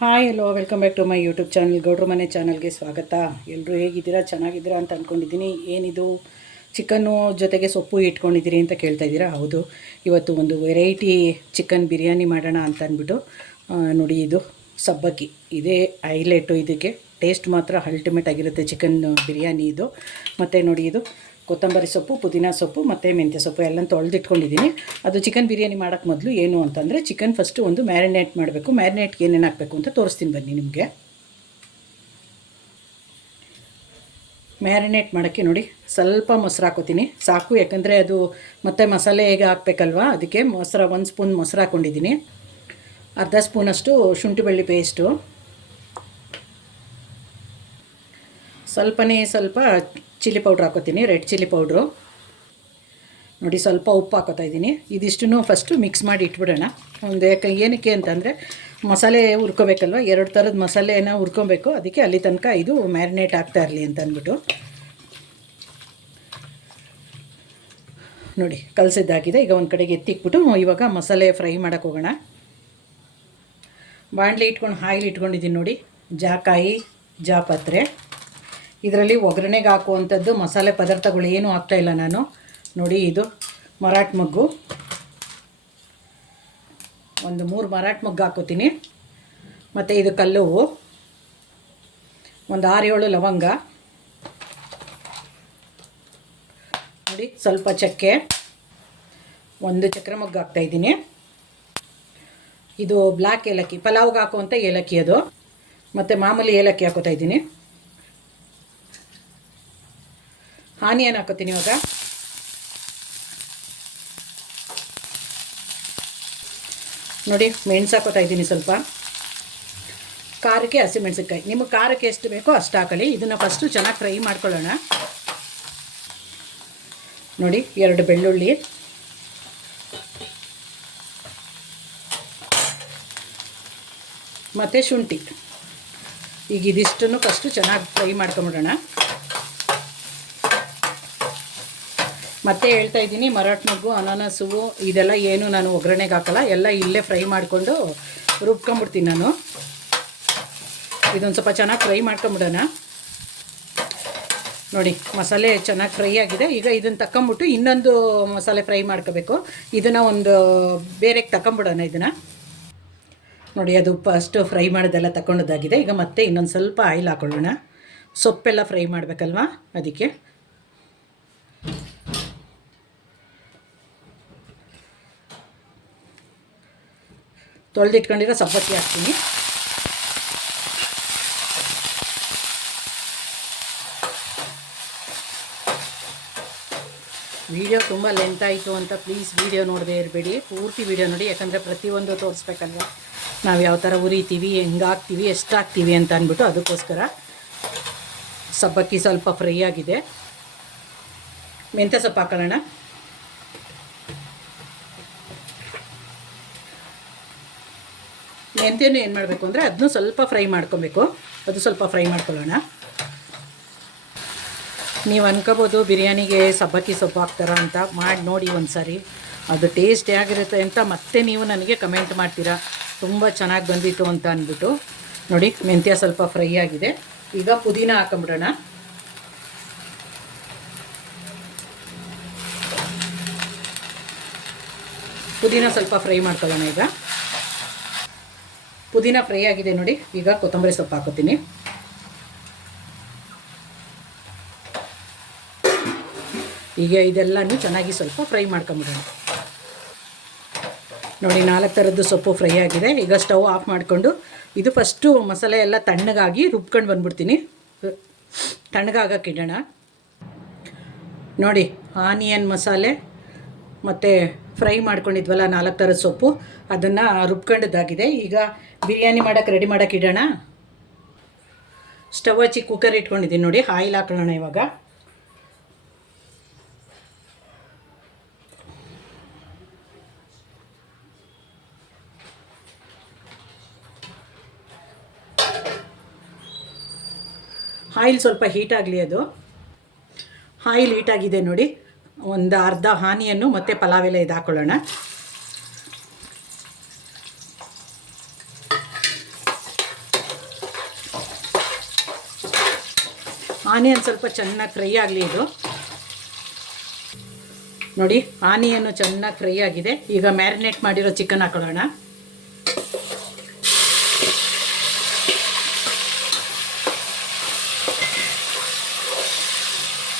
Hi hello welcome back to my YouTube channel ಗೌಡ್ರ ಮನೆ ಚಾನಲ್ಗೆ ಸ್ವಾಗತ. ಎಲ್ಲರೂ ಹೇಗಿದ್ದೀರಾ? ಚೆನ್ನಾಗಿದ್ದೀರಾ ಅಂತ ಅಂದ್ಕೊಂಡಿದ್ದೀನಿ. ಏನಿದು ಚಿಕನ್ನು ಜೊತೆಗೆ ಸೊಪ್ಪು ಇಟ್ಕೊಂಡಿದ್ದೀರಿ ಅಂತ ಕೇಳ್ತಾ ಇದ್ದೀರಾ? ಹೌದು, ಇವತ್ತು ಒಂದು ವೆರೈಟಿ ಚಿಕನ್ ಬಿರಿಯಾನಿ ಮಾಡೋಣ ಅಂತ ಅಂದ್ಬಿಟ್ಟು ನೋಡಿ, ಇದು ಸಬ್ಬಕ್ಕಿ ಇದೇ ಹೈಲೈಟು. ಇದಕ್ಕೆ ಟೇಸ್ಟ್ ಮಾತ್ರ ಅಲ್ಟಿಮೇಟ್ ಆಗಿರುತ್ತೆ ಚಿಕನ್ ಬಿರಿಯಾನಿ ಇದು. ಮತ್ತು ನೋಡಿ, ಇದು ಕೊತ್ತಂಬರಿ ಸೊಪ್ಪು, ಪುದೀನ ಸೊಪ್ಪು ಮತ್ತು ಮೆಂತ್ಯ ಸೊಪ್ಪು ಎಲ್ಲ ತೊಳೆದಿಟ್ಕೊಂಡಿದ್ದೀನಿ. ಅದು ಚಿಕನ್ ಬಿರಿಯಾನಿ ಮಾಡೋಕ್ಕೆ ಮೊದಲು ಏನು ಅಂತಂದರೆ, ಚಿಕನ್ ಫಸ್ಟು ಒಂದು ಮ್ಯಾರಿನೇಟ್ ಮಾಡಬೇಕು. ಮ್ಯಾರಿನೇಟ್ಗೆ ಏನೇನು ಹಾಕಬೇಕು ಅಂತ ತೋರಿಸ್ತೀನಿ ಬನ್ನಿ ನಿಮಗೆ. ಮ್ಯಾರಿನೇಟ್ ಮಾಡೋಕ್ಕೆ ನೋಡಿ, ಸ್ವಲ್ಪ ಮೊಸರು ಹಾಕೋತೀನಿ ಸಾಕು, ಯಾಕಂದರೆ ಅದು ಮತ್ತು ಮಸಾಲೆ ಹೇಗೆ ಹಾಕಬೇಕಲ್ವ, ಅದಕ್ಕೆ ಮೊಸರು 1 ಸ್ಪೂನ್ ಮೊಸರು ಹಾಕ್ಕೊಂಡಿದ್ದೀನಿ. ಅರ್ಧ ಸ್ಪೂನಷ್ಟು ಶುಂಠಿ ಬೆಳ್ಳಿ ಪೇಸ್ಟು, ಸ್ವಲ್ಪ ಚಿಲ್ಲಿ ಪೌಡ್ರ್ ಹಾಕೋತೀನಿ, ರೆಡ್ ಚಿಲ್ಲಿ ಪೌಡ್ರು ನೋಡಿ, ಸ್ವಲ್ಪ ಉಪ್ಪು ಹಾಕೋತಾ ಇದ್ದೀನಿ. ಇದಿಷ್ಟನ್ನು ಫಸ್ಟು ಮಿಕ್ಸ್ ಮಾಡಿ ಇಟ್ಬಿಡೋಣ. ಏನಕ್ಕೆ ಅಂತಂದರೆ ಮಸಾಲೆ ಹುರ್ಕೋಬೇಕಲ್ವ, 2 ಥರದ ಮಸಾಲೆನ ಹುರ್ಕೊಬೇಕು. ಅದಕ್ಕೆ ಅಲ್ಲಿ ತನಕ ಇದು ಮ್ಯಾರಿನೇಟ್ ಆಗ್ತಾ ಇರಲಿ ಅಂತ ಅಂದ್ಬಿಟ್ಟು ನೋಡಿ ಕಲಸಿದ್ದಾಗಿದೆ. ಈಗ ಒಂದು ಕಡೆಗೆ ಎತ್ತಿಕ್ಬಿಟ್ಟು ಇವಾಗ ಮಸಾಲೆ ಫ್ರೈ ಮಾಡೋಕ್ಕೆ ಹೋಗೋಣ. ಬಾಣಲಿ ಇಟ್ಕೊಂಡು ಆಯಿಲ್ ಇಟ್ಕೊಂಡಿದ್ದೀನಿ ನೋಡಿ, ಜಾಕಾಯಿ ಜಾಪತ್ರೆ. ಇದರಲ್ಲಿ ಒಗ್ಗರಣೆಗೆ ಹಾಕುವಂಥದ್ದು ಮಸಾಲೆ ಪದಾರ್ಥಗಳು ಏನೂ ಹಾಕ್ತಾಯಿಲ್ಲ ನಾನು. ನೋಡಿ, ಇದು ಮರಾಠ ಮೊಗ್ಗು, ಒಂದು 3 ಮರಾಠ ಮೊಗ್ಗು ಹಾಕೋತೀನಿ. ಮತ್ತು ಇದು ಕಲ್ಲು ಹೂವು, ಒಂದು 6-7 ಲವಂಗ ನೋಡಿ, ಸ್ವಲ್ಪ ಚಕ್ಕೆ, ಒಂದು ಚಕ್ರ ಮೊಗ್ಗು ಹಾಕ್ತಾಯಿದ್ದೀನಿ. ಇದು ಬ್ಲ್ಯಾಕ್ ಏಲಕ್ಕಿ, ಪಲಾವ್ಗೆ ಹಾಕುವಂಥ ಏಲಕ್ಕಿ ಅದು. ಮತ್ತು ಮಾಮೂಲಿ ಏಲಕ್ಕಿ ಹಾಕೋತಾ ಇದ್ದೀನಿ. ಆನಿಯನ್ ಹಾಕೋತೀನಿ ಇವಾಗ. ನೋಡಿ, ಮೆಣಸು ಹಾಕೋತಾ ಇದ್ದೀನಿ ಸ್ವಲ್ಪ. ಖಾರಕ್ಕೆ ಹಸಿಮೆಣಸಿನ್ಕಾಯಿ, ನಿಮಗೆ ಖಾರಕ್ಕೆ ಎಷ್ಟು ಬೇಕೋ ಅಷ್ಟು ಹಾಕೊಳ್ಳಿ. ಇದನ್ನು ಫಸ್ಟು ಚೆನ್ನಾಗಿ ಫ್ರೈ ಮಾಡ್ಕೊಳ್ಳೋಣ. ನೋಡಿ, 2 ಬೆಳ್ಳುಳ್ಳಿ, ಮತ್ತು ಶುಂಠಿ. ಈಗ ಇದಿಷ್ಟನ್ನು ಫಸ್ಟು ಚೆನ್ನಾಗಿ ಫ್ರೈ ಮಾಡ್ಕೊಂಬಿಡೋಣ. ಮತ್ತೆ ಹೇಳ್ತಾ ಇದ್ದೀನಿ, ಮರಾಠ ಮೊಗ್ಗು, ಅನಾನಸು ಇದೆಲ್ಲ ಏನು ನಾನು ಒಗ್ಗರಣೆಗೆ ಹಾಕಲ್ಲ, ಎಲ್ಲ ಇಲ್ಲೇ ಫ್ರೈ ಮಾಡಿಕೊಂಡು ರುಬ್ಕೊಂಬಿಡ್ತೀನಿ ನಾನು. ಇದೊಂದು ಸ್ವಲ್ಪ ಚೆನ್ನಾಗಿ ಫ್ರೈ ಮಾಡ್ಕೊಂಬಿಡೋಣ. ನೋಡಿ, ಮಸಾಲೆ ಚೆನ್ನಾಗಿ ಫ್ರೈ ಆಗಿದೆ. ಈಗ ಇದನ್ನು ತಗೊಂಬಿಟ್ಟು ಇನ್ನೊಂದು ಮಸಾಲೆ ಫ್ರೈ ಮಾಡ್ಕೋಬೇಕು. ಇದನ್ನು ಒಂದು ಬೇರೆಗೆ ತಗೊಂಬಿಡೋಣ. ಇದನ್ನು ನೋಡಿ, ಅದು ಫಸ್ಟು ಫ್ರೈ ಮಾಡೋದೆಲ್ಲ ತಗೊಂಡದ್ದಾಗಿದೆ. ಈಗ ಮತ್ತೆ ಇನ್ನೊಂದು ಸ್ವಲ್ಪ ಆಯಿಲ್ ಹಾಕೊಳ್ಳೋಣ. ಸೊಪ್ಪೆಲ್ಲ ಫ್ರೈ ಮಾಡಬೇಕಲ್ವ, ಅದಕ್ಕೆ ತೊಳೆದಿಟ್ಕೊಂಡಿರೋ ಸಬ್ಬಕ್ಕಿ ಹಾಕ್ತೀನಿ. ವಿಡಿಯೋ ತುಂಬ ಲೆಂತ್ ಆಯಿತು ಅಂತ ಪ್ಲೀಸ್ ವಿಡಿಯೋ ನೋಡದೆ ಇರಬೇಡಿ, ಪೂರ್ತಿ ವಿಡಿಯೋ ನೋಡಿ. ಯಾಕಂದರೆ ಪ್ರತಿಯೊಂದು ತೋರಿಸ್ಬೇಕಲ್ವ, ನಾವು ಯಾವ ಥರ ಉರಿತೀವಿ, ಹೆಂಗೆ ಹಾಕ್ತೀವಿ, ಎಷ್ಟು ಹಾಕ್ತೀವಿ ಅಂತ ಅಂದ್ಬಿಟ್ಟು. ಅದಕ್ಕೋಸ್ಕರ ಸಬ್ಬಕ್ಕಿ ಸ್ವಲ್ಪ ಫ್ರೈ ಆಗಿದೆ. ಮೆಂತ್ಯ ಸೊಪ್ಪು ಹಾಕೊಳ್ಳೋಣ. ಮೆಂತ್ಯನೂ ಏನು ಮಾಡಬೇಕು ಅಂದರೆ ಅದನ್ನು ಸ್ವಲ್ಪ ಫ್ರೈ ಮಾಡ್ಕೊಬೇಕು. ಅದು ಸ್ವಲ್ಪ ಫ್ರೈ ಮಾಡ್ಕೊಳ್ಳೋಣ. ನೀವು ಅನ್ಕೋಬೋದು ಬಿರಿಯಾನಿಗೆ ಸಬ್ಬಕ್ಕಿ ಸೊಪ್ಪು ಹಾಕ್ತಾರ ಅಂತ. ಮಾಡಿ ನೋಡಿ ಒಂದು ಸಾರಿ, ಅದು ಟೇಸ್ಟ್ ಹೇಗಿರುತ್ತೆ ಅಂತ ಮತ್ತೆ ನೀವು ನನಗೆ ಕಮೆಂಟ್ ಮಾಡ್ತೀರಾ, ತುಂಬ ಚೆನ್ನಾಗಿ ಬಂದಿತ್ತು ಅಂತ ಅಂದ್ಬಿಟ್ಟು. ನೋಡಿ, ಮೆಂತ್ಯ ಸ್ವಲ್ಪ ಫ್ರೈ ಆಗಿದೆ. ಈಗ ಪುದೀನ ಹಾಕೊಂಬಿಡೋಣ. ಪುದೀನ ಸ್ವಲ್ಪ ಫ್ರೈ ಮಾಡ್ಕೊಳ್ಳೋಣ. ಈಗ ಪುದೀನ ಫ್ರೈ ಆಗಿದೆ ನೋಡಿ. ಈಗ ಕೊತ್ತಂಬರಿ ಸೊಪ್ಪು ಹಾಕೋತೀನಿ. ಈಗ ಇದೆಲ್ಲನೂ ಚೆನ್ನಾಗಿ ಸ್ವಲ್ಪ ಫ್ರೈ ಮಾಡ್ಕೊಂಬಿಡೋಣ. ನೋಡಿ, 4 ಥರದ್ದು ಸೊಪ್ಪು ಫ್ರೈ ಆಗಿದೆ. ಈಗ ಸ್ಟವ್ ಆಫ್ ಮಾಡಿಕೊಂಡು ಇದು ಫಸ್ಟು ಮಸಾಲೆ ಎಲ್ಲ ತಣ್ಣಗಾಗಿ ರುಬ್ಕೊಂಡು ಬಂದ್ಬಿಡ್ತೀನಿ. ತಣ್ಣಗಾಗಕ್ಕಿಡೋಣ. ನೋಡಿ, ಆನಿಯನ್ ಮಸಾಲೆ ಮತ್ತು ಫ್ರೈ ಮಾಡ್ಕೊಂಡಿದ್ವಲ್ಲ 4 ಥರದ ಸೊಪ್ಪು, ಅದನ್ನು ರುಬ್ಕೊಂಡದ್ದಾಗಿದೆ. ಈಗ ಬಿರಿಯಾನಿ ಮಾಡೋಕ್ಕೆ ರೆಡಿ ಮಾಡೋಕ್ಕೆ ಇಡೋಣ. ಸ್ಟವ್ ಹಚ್ಚಿ ಕುಕ್ಕರ್ ಇಟ್ಕೊಂಡಿದ್ದೀನಿ ನೋಡಿ. ಆಯಿಲ್ ಹಾಕೊಳ್ಳೋಣ. ಇವಾಗ ಆಯಿಲ್ ಸ್ವಲ್ಪ ಹೀಟ್ ಆಗಲಿ. ಅದು ಆಯಿಲ್ ಹೀಟಾಗಿದೆ ನೋಡಿ. ಒಂದು ಅರ್ಧ ಆನಿಯನ್ನು ಮತ್ತು ಪಲಾವ್ ಎಲೆ ಇದು ಹಾಕ್ಕೊಳ್ಳೋಣ. ಆನಿಯನ್ ಸ್ವಲ್ಪ ಚೆನ್ನಾಗಿ ಫ್ರೈ ಆಗಲಿ ಇದು. ನೋಡಿ ಆನಿಯನ್ನು ಚೆನ್ನಾಗಿ ಫ್ರೈ ಆಗಿದೆ. ಈಗ ಮ್ಯಾರಿನೇಟ್ ಮಾಡಿರೋ ಚಿಕನ್ ಹಾಕೊಳ್ಳೋಣ.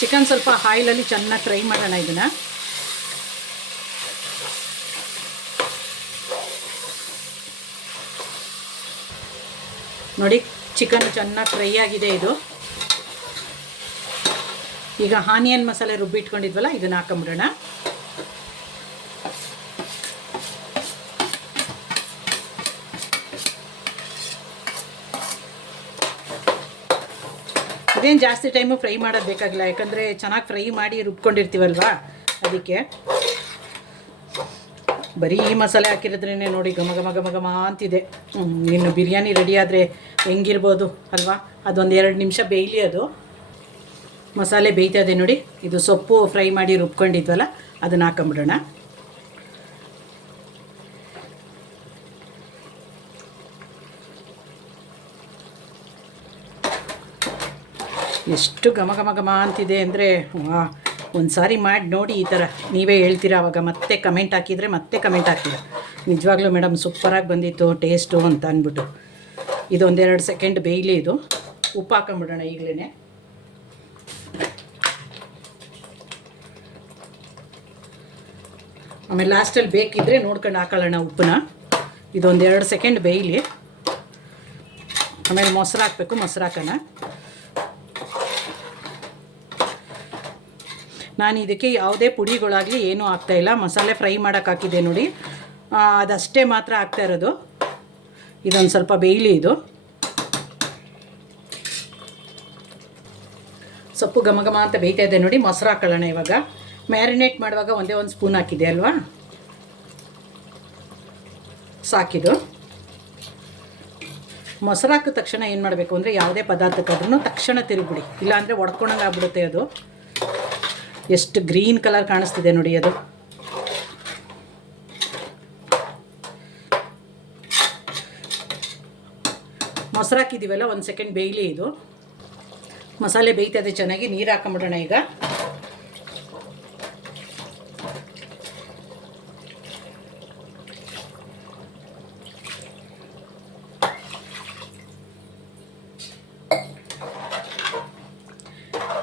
ಚಿಕನ್ ಸ್ವಲ್ಪ ಆಯಿಲಲ್ಲಿ ಚೆನ್ನಾಗಿ ಫ್ರೈ ಮಾಡೋಣ ಇದನ್ನು. ನೋಡಿ ಚಿಕನ್ ಚೆನ್ನಾಗಿ ಫ್ರೈ ಆಗಿದೆ ಇದು. ಈಗ ಆನಿಯನ್ ಮಸಾಲೆ ರುಬ್ಬಿಟ್ಕೊಂಡಿದ್ವಲ್ಲ ಇದನ್ನು ಹಾಕೊಂಬಿಡೋಣ. ಇದೇನು ಜಾಸ್ತಿ ಟೈಮು ಫ್ರೈ ಮಾಡೋದು ಬೇಕಾಗಿಲ್ಲ, ಯಾಕಂದರೆ ಚೆನ್ನಾಗಿ ಫ್ರೈ ಮಾಡಿ ರುಬ್ಕೊಂಡಿರ್ತೀವಲ್ವ, ಅದಕ್ಕೆ. ಬರೀ ಈ ಮಸಾಲೆ ಹಾಕಿರೋದ್ರೇ ನೋಡಿ ಘಮ ಘಮ ಘಮ ಘಮ ಅಂತಿದೆ. ಇನ್ನು ಬಿರಿಯಾನಿ ರೆಡಿ ಆದರೆ ಹೆಂಗಿರ್ಬೋದು ಅಲ್ವಾ. ಅದೊಂದು 2 ನಿಮಿಷ ಬೇಯಲಿ. ಅದು ಮಸಾಲೆ ಬೇಯ್ತದೆ ನೋಡಿ. ಇದು ಸೊಪ್ಪು ಫ್ರೈ ಮಾಡಿ ರುಬ್ಕೊಂಡಿದ್ವಲ್ಲ ಅದನ್ನು ಹಾಕೊಂಬಿಡೋಣ. ಎಷ್ಟು ಘಮ ಘಮ ಘಮ ಅಂತಿದೆ ಅಂದರೆ, ಒಂದು ಸಾರಿ ಮಾಡಿ ನೋಡಿ ಈ ಥರ. ನೀವೇ ಹೇಳ್ತೀರಾ ಆವಾಗ, ಮತ್ತೆ ಕಮೆಂಟ್ ಹಾಕಿದರೆ ಮತ್ತೆ ಕಮೆಂಟ್ ಹಾಕ್ತೀರ, ನಿಜವಾಗ್ಲೂ ಮೇಡಮ್ ಸೂಪರಾಗಿ ಬಂದಿತ್ತು ಟೇಸ್ಟು ಅಂತ ಅಂದ್ಬಿಟ್ಟು. ಇದೊಂದು 2 ಸೆಕೆಂಡ್ ಬೇಯಲಿ. ಇದು ಉಪ್ಪು ಹಾಕೊಂಬಿಡೋಣ ಈಗಲೇ. ಆಮೇಲೆ ಲಾಸ್ಟಲ್ಲಿ ಬೇಕಿದ್ದರೆ ನೋಡ್ಕೊಂಡು ಹಾಕೊಳ್ಳೋಣ ಉಪ್ಪನ್ನ. ಇದೊಂದು 2 ಸೆಕೆಂಡ್ ಬೇಯಲಿ. ಆಮೇಲೆ ಮೊಸರು ಹಾಕಬೇಕು, ಮೊಸರು ಹಾಕೋಣ. ನಾನು ಇದಕ್ಕೆ ಯಾವುದೇ ಪುಡಿಗಳಾಗಲಿ ಏನೂ ಹಾಕ್ತಾಯಿಲ್ಲ. ಮಸಾಲೆ ಫ್ರೈ ಮಾಡೋಕ್ಕೆ ಹಾಕಿದ್ದೆ ನೋಡಿ, ಅದಷ್ಟೇ ಮಾತ್ರ ಹಾಕ್ತಾ ಇರೋದು. ಇದೊಂದು ಸ್ವಲ್ಪ ಬೇಯಲಿ. ಇದು ಸೊಪ್ಪು ಘಮ ಘಮ ಅಂತ ಬೇಯ್ತಾ ಇದೆ ನೋಡಿ. ಮೊಸರು ಹಾಕೊಳ್ಳೋಣ ಇವಾಗ. ಮ್ಯಾರಿನೇಟ್ ಮಾಡುವಾಗ ಒಂದೇ ಒಂದು ಸ್ಪೂನ್ ಹಾಕಿದೆ ಅಲ್ವಾ, ಸಾಕಿದು. ಮೊಸರು ಹಾಕಿದ ತಕ್ಷಣ ಏನು ಮಾಡಬೇಕು ಅಂದರೆ, ಯಾವುದೇ ಪದಾರ್ಥಕ್ಕಾದ್ರೂ ತಕ್ಷಣ ತಿರುಗಿಬಿಡಿ, ಇಲ್ಲಾಂದರೆ ಒಡ್ಕೊಂಡಂಗೆ ಆಗ್ಬಿಡುತ್ತೆ ಅದು. ಎಷ್ಟು ಗ್ರೀನ್ ಕಲರ್ ಕಾಣಿಸ್ತಿದೆ ನೋಡಿ ಅದು. ಮೊಸರು ಹಾಕಿದ್ದೀವಲ್ಲ, 1 ಸೆಕೆಂಡ್ ಬೇಯಲಿ. ಇದು ಮಸಾಲೆ ಬೇಯ್ತದೆ ಚೆನ್ನಾಗಿ. ನೀರು ಹಾಕೊಂಬಿಡೋಣ ಈಗ.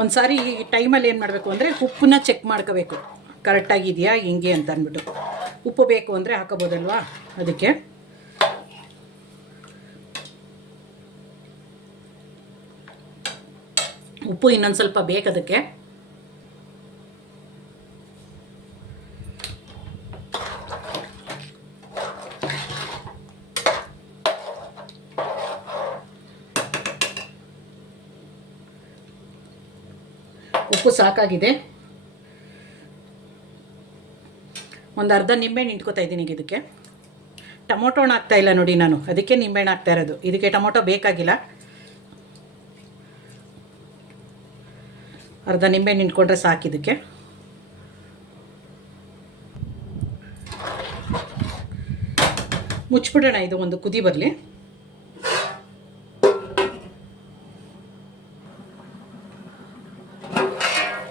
ಒಂದು ಸಾರಿ ಈ ಟೈಮಲ್ಲಿ ಏನು ಮಾಡಬೇಕು ಅಂದರೆ, ಉಪ್ಪನ್ನ ಚೆಕ್ ಮಾಡ್ಕೋಬೇಕು ಕರೆಕ್ಟಾಗಿದೆಯಾ ಹಿಂಗೆ ಅಂತ ಅಂದ್ಬಿಟ್ಟು. ಉಪ್ಪು ಬೇಕು ಅಂದರೆ ಹಾಕೋಬೋದಲ್ವಾ, ಅದಕ್ಕೆ. ಉಪ್ಪು ಇನ್ನೊಂದು ಸ್ವಲ್ಪ ಬೇಕು ಅದಕ್ಕೆ. ಉಪ್ಪು ಸಾಕಾಗಿದೆ. ಒಂದು ಅರ್ಧ ನಿಂಬೆಹಣ್ಣು ಇಟ್ಕೊತಾ ಇದ್ದೀನಿ ಇದಕ್ಕೆ. ಟೊಮೊಟೊ ಹಾಕ್ತಾ ಇಲ್ಲ ನೋಡಿ ನಾನು, ಅದಕ್ಕೆ ನಿಂಬೆಹಣ್ಣು ಹಾಕ್ತಾ ಇರೋದು. ಇದಕ್ಕೆ ಟೊಮೊಟೊ ಬೇಕಾಗಿಲ್ಲ. ಅರ್ಧ ನಿಂಬೆಹಣ್ಣು ಇಟ್ಕೊಂಡ್ರೆ ಸಾಕಿದಕ್ಕೆ. ಮುಚ್ಚಿಬಿಡೋಣ, ಇದು ಒಂದು ಕುದಿ ಬರಲಿ.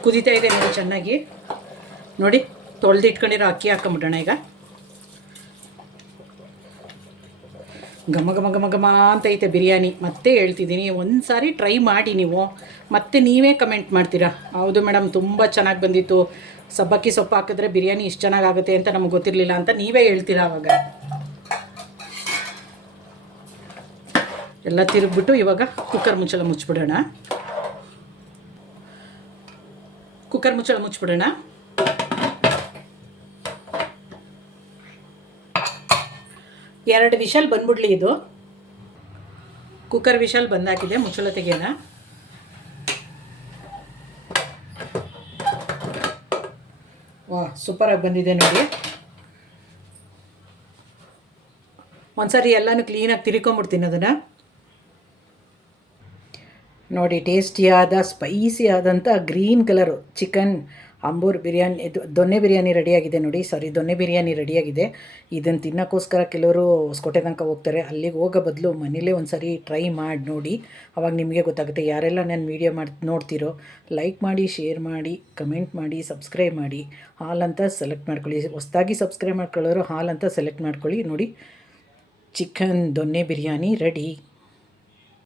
ಕುದೀತಾ ಇದೆ ನೋಡಿ ಚೆನ್ನಾಗಿ. ನೋಡಿ ತೊಳೆದಿಟ್ಕೊಂಡಿರೋ ಅಕ್ಕಿ ಹಾಕೊಂಬಿಡೋಣ ಈಗ. ಘಮ ಘಮ ಘಮ ಘಮ ಅಂತ ಐತೆ ಬಿರಿಯಾನಿ. ಮತ್ತೆ ಹೇಳ್ತಿದ್ದೀನಿ, ಒಂದು ಸಾರಿ ಟ್ರೈ ಮಾಡಿ ನೀವು, ಮತ್ತೆ ನೀವೇ ಕಮೆಂಟ್ ಮಾಡ್ತೀರಾ, ಹೌದು ಮೇಡಮ್ ತುಂಬ ಚೆನ್ನಾಗಿ ಬಂದಿತ್ತು, ಸಬ್ಬಕ್ಕಿ ಸೊಪ್ಪು ಹಾಕಿದ್ರೆ ಬಿರಿಯಾನಿ ಇಷ್ಟು ಚೆನ್ನಾಗಾಗುತ್ತೆ ಅಂತ ನಮಗೆ ಗೊತ್ತಿರಲಿಲ್ಲ ಅಂತ ನೀವೇ ಹೇಳ್ತೀರಾ ಆವಾಗ. ಎಲ್ಲ ತಿರುಗಿಬಿಟ್ಟು ಇವಾಗ ಕುಕ್ಕರ್ ಮುಚ್ಚಳ ಮುಚ್ಚಿಬಿಡೋಣ. ಕುಕ್ಕರ್ ಮುಚ್ಚಳ ಮುಚ್ಚಿಬಿಡೋಣ. ಎರಡು ವಿಷಲ್ ಬಂದ್ಬಿಡ್ಲಿ ಇದು. ಕುಕ್ಕರ್ ವಿಷಲ್ ಬಂದಾಕಿದೆ, ಮುಚ್ಚಳ ತೆಗೆಯೋಣ. ವಾ ಸೂಪರಾಗಿ ಬಂದಿದೆ ನೋಡಿ. ಒಂದ್ಸರಿ ಎಲ್ಲನೂ ಕ್ಲೀನಾಗಿ ತಿರ್ಕೊಂಬಿಡ್ತೀನಿ ಅದನ್ನು. ನೋಡಿ ಟೇಸ್ಟಿಯಾದ ಸ್ಪೈಸಿ ಆದಂಥ green colour chicken Ambur biryani ಇದು ದೊನ್ನೆ ಬಿರಿಯಾನಿ ರೆಡಿಯಾಗಿದೆ ನೋಡಿ, ದೊನ್ನೆ ಬಿರಿಯಾನಿ ರೆಡಿಯಾಗಿದೆ. ಇದನ್ನು ತಿನ್ನೋಕ್ಕೋಸ್ಕರ ಕೆಲವರು ಹೊಸಕೋಟೆ ತನಕ ಹೋಗ್ತಾರೆ. ಅಲ್ಲಿಗೆ ಹೋಗೋ ಬದಲು ಮನೇಲೇ ಒಂದು ಸಾರಿ ಟ್ರೈ ಮಾಡಿ ನೋಡಿ, ಅವಾಗ ನಿಮಗೆ ಗೊತ್ತಾಗುತ್ತೆ. ಯಾರೆಲ್ಲ ನಾನು ವೀಡಿಯೋ ನೋಡ್ತೀರೋ ಲೈಕ್ ಮಾಡಿ, ಶೇರ್ ಮಾಡಿ, ಕಮೆಂಟ್ ಮಾಡಿ, ಸಬ್ಸ್ಕ್ರೈಬ್ ಮಾಡಿ, ಹಾಲ್ ಅಂತ ಸೆಲೆಕ್ಟ್ ಮಾಡ್ಕೊಳ್ಳಿ. ಹೊಸ್ದಾಗಿ ಸಬ್ಸ್ಕ್ರೈಬ್ ಮಾಡ್ಕೊಳ್ಳೋರು ಹಾಲ್ ಅಂತ ಸೆಲೆಕ್ಟ್ ಮಾಡ್ಕೊಳ್ಳಿ. ನೋಡಿ, ಚಿಕನ್ ದೊನ್ನೆ ಬಿರಿಯಾನಿ ರೆಡಿ.